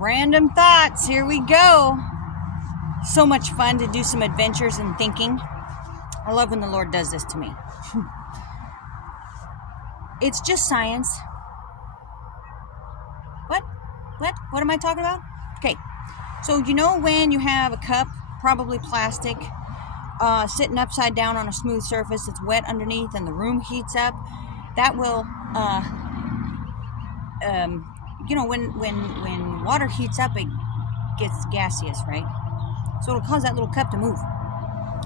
Random thoughts, here we go. So much fun to do some adventures and thinking. I love when the Lord does this to me. It's just science. What am I talking about? Okay, so you know when you have a cup, probably plastic, sitting upside down on a smooth surface, it's wet underneath and the room heats up, that will, when water heats up, it gets gaseous, right? So it'll cause that little cup to move.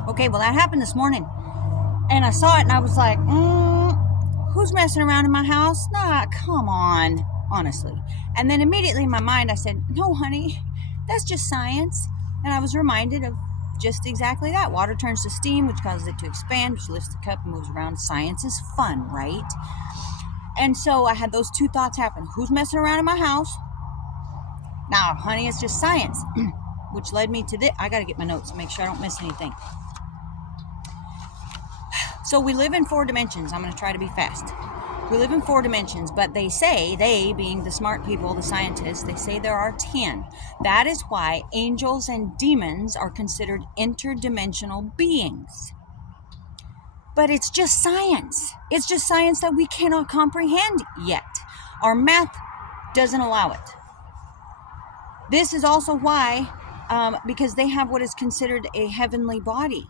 Okay, well that happened this morning. And I saw it and I was like, who's messing around in my house? Nah, come on, honestly. And then immediately in my mind I said, no, honey, that's just science. And I was reminded of just exactly that. Water turns to steam, which causes it to expand, which lifts the cup and moves around. Science is fun, right? And so I had those two thoughts happen. Who's messing around in my house? Nah, honey, it's just science. Which led me to this. I got to get my notes to make sure I don't miss anything. So we live in 4 dimensions. I'm going to try to be fast. We live in 4 dimensions, but they say, they being the smart people, the scientists, they say there are 10. That is why angels and demons are considered interdimensional beings. But it's just science. It's just science that we cannot comprehend yet. Our math doesn't allow it. This is also why, because they have what is considered a heavenly body.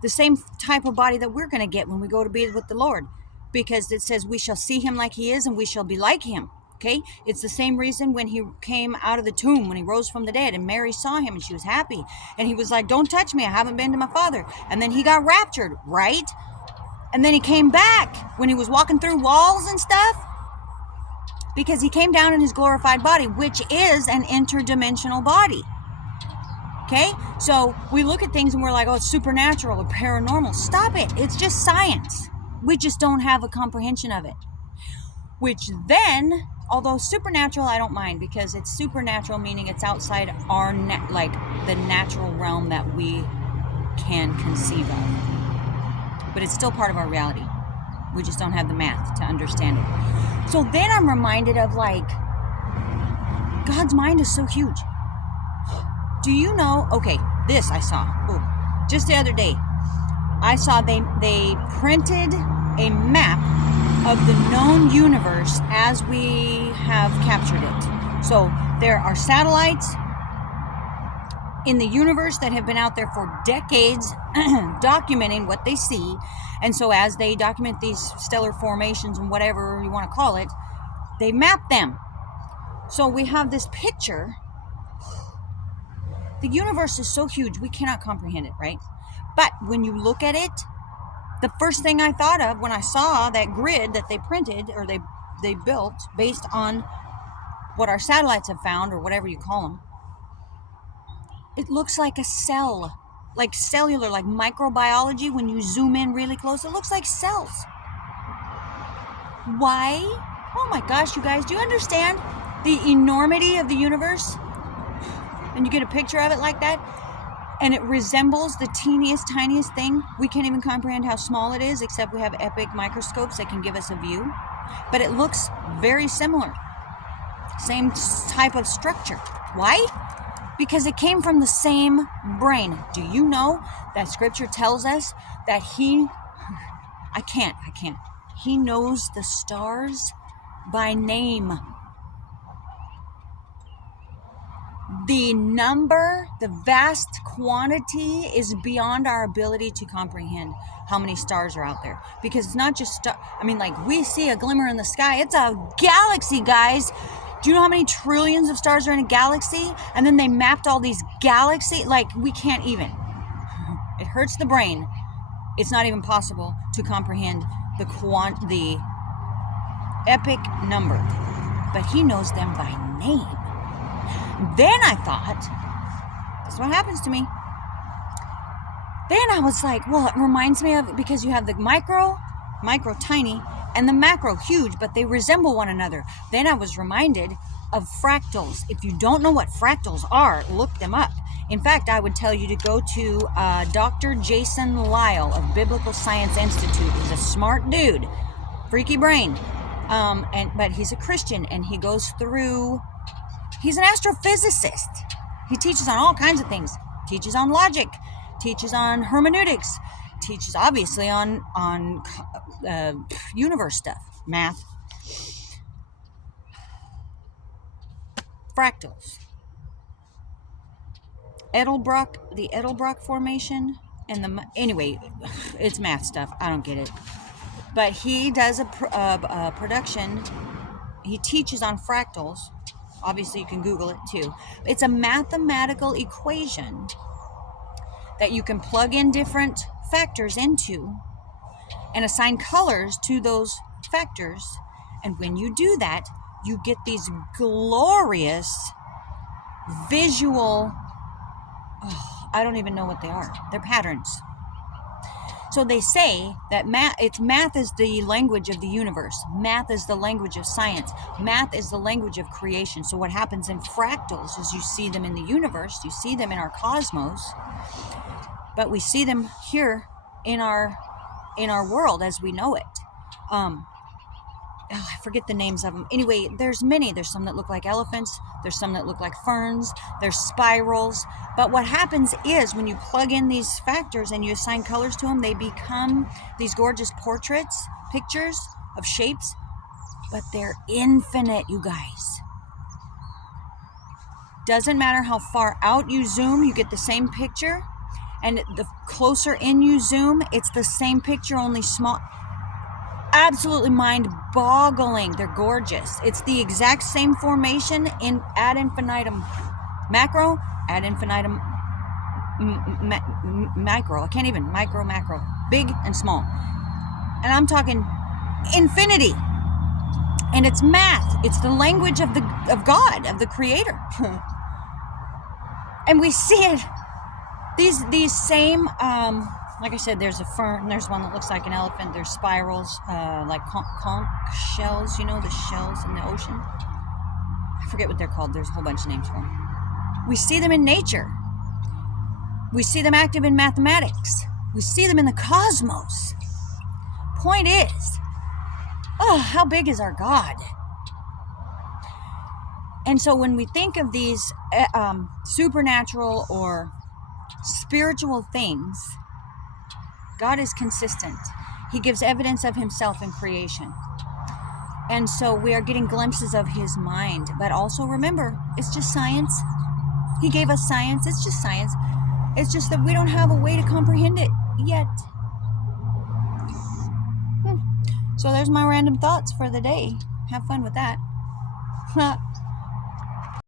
The same type of body that we're going to get when we go to be with the Lord. Because it says we shall see him like he is and we shall be like him. Okay? It's the same reason when he came out of the tomb, when he rose from the dead, and Mary saw him and she was happy. And he was like, don't touch me, I haven't been to my Father. And then he got raptured, right? And then he came back when he was walking through walls and stuff. Because he came down in his glorified body, which is an interdimensional body. Okay? So we look at things and we're like, oh, it's supernatural or paranormal. Stop it. It's just science. We just don't have a comprehension of it. Which then, although supernatural, I don't mind, because it's supernatural, meaning it's outside our, the natural realm that we can conceive of. But it's still part of our reality. We just don't have the math to understand it. So then I'm reminded of, God's mind is so huge. Do you know, okay, this I saw, just the other day, I saw they printed a map of the known universe as we have captured it. So there are satellites in the universe that have been out there for decades documenting what they see. And so as they document these stellar formations and whatever you want to call it, they map them. So we have this picture. The universe is so huge, we cannot comprehend it, right? But when you look at it, the first thing I thought of when I saw that grid that they printed or they built based on what our satellites have found or whatever you call them, it looks like a cell, like cellular, like microbiology. When you zoom in really close, it looks like cells. Why? Oh my gosh, you guys, do you understand the enormity of the universe? And you get a picture of it like that, and it resembles the teeniest, tiniest thing. We can't even comprehend how small it is, except we have epic microscopes that can give us a view. But it looks very similar. Same type of structure. Why? Because it came from the same brain. Do you know that scripture tells us that he knows the stars by name. The number, the vast quantity is beyond our ability to comprehend how many stars are out there. Because it's not just we see a glimmer in the sky. It's a galaxy, guys. Do you know how many trillions of stars are in a galaxy? And then they mapped all these galaxies. We can't even. It hurts the brain. It's not even possible to comprehend the epic number. But he knows them by name. Then I thought, that's what happens to me. Then I was like, well, it reminds me of, because you have the micro tiny, and the macro huge, but they resemble one another. Then I was reminded of fractals. If you don't know what fractals are, look them up. In fact, I would tell you to go to Dr. Jason Lisle of Biblical Science Institute. He's a smart dude, freaky brain, but he's a Christian, and he goes through He's an astrophysicist. He teaches on all kinds of things. Teaches on logic, teaches on hermeneutics, teaches obviously on universe stuff, math, fractals, Edelbrock, the Edelbrock formation, and anyway, it's math stuff. I don't get it, but he does a production. He teaches on fractals. Obviously, you can Google it too. It's a mathematical equation that you can plug in different factors into and assign colors to those factors. And when you do that, you get these glorious visual, I don't even know what they are. They're patterns. So they say that math is the language of the universe. Math is the language of science. Math is the language of creation. So what happens in fractals is you see them in the universe, you see them in our cosmos, but we see them here in our world as we know it. I forget the names of them. Anyway, there's many. There's some that look like elephants. There's some that look like ferns. There's spirals. But what happens is when you plug in these factors and you assign colors to them, they become these gorgeous portraits, pictures of shapes, but they're infinite, you guys. Doesn't matter how far out you zoom, you get the same picture. And the closer in you zoom, it's the same picture, only small. Absolutely mind-boggling. They're gorgeous. It's the exact same formation in ad infinitum macro, ad infinitum micro. I can't even micro, macro, big and small. And I'm talking infinity. And it's math. It's the language of God, of the Creator. And we see it. These same. Like I said, there's a fern, there's one that looks like an elephant, there's spirals, like conch shells, you know, the shells in the ocean. I forget what they're called, there's a whole bunch of names for them. We see them in nature. We see them active in mathematics. We see them in the cosmos. Point is, how big is our God? And so when we think of these supernatural or spiritual things, God is consistent. He gives evidence of himself in creation. And so we are getting glimpses of his mind. But also remember, it's just science. He gave us science. It's just science. It's just that we don't have a way to comprehend it yet. So there's my random thoughts for the day. Have fun with that.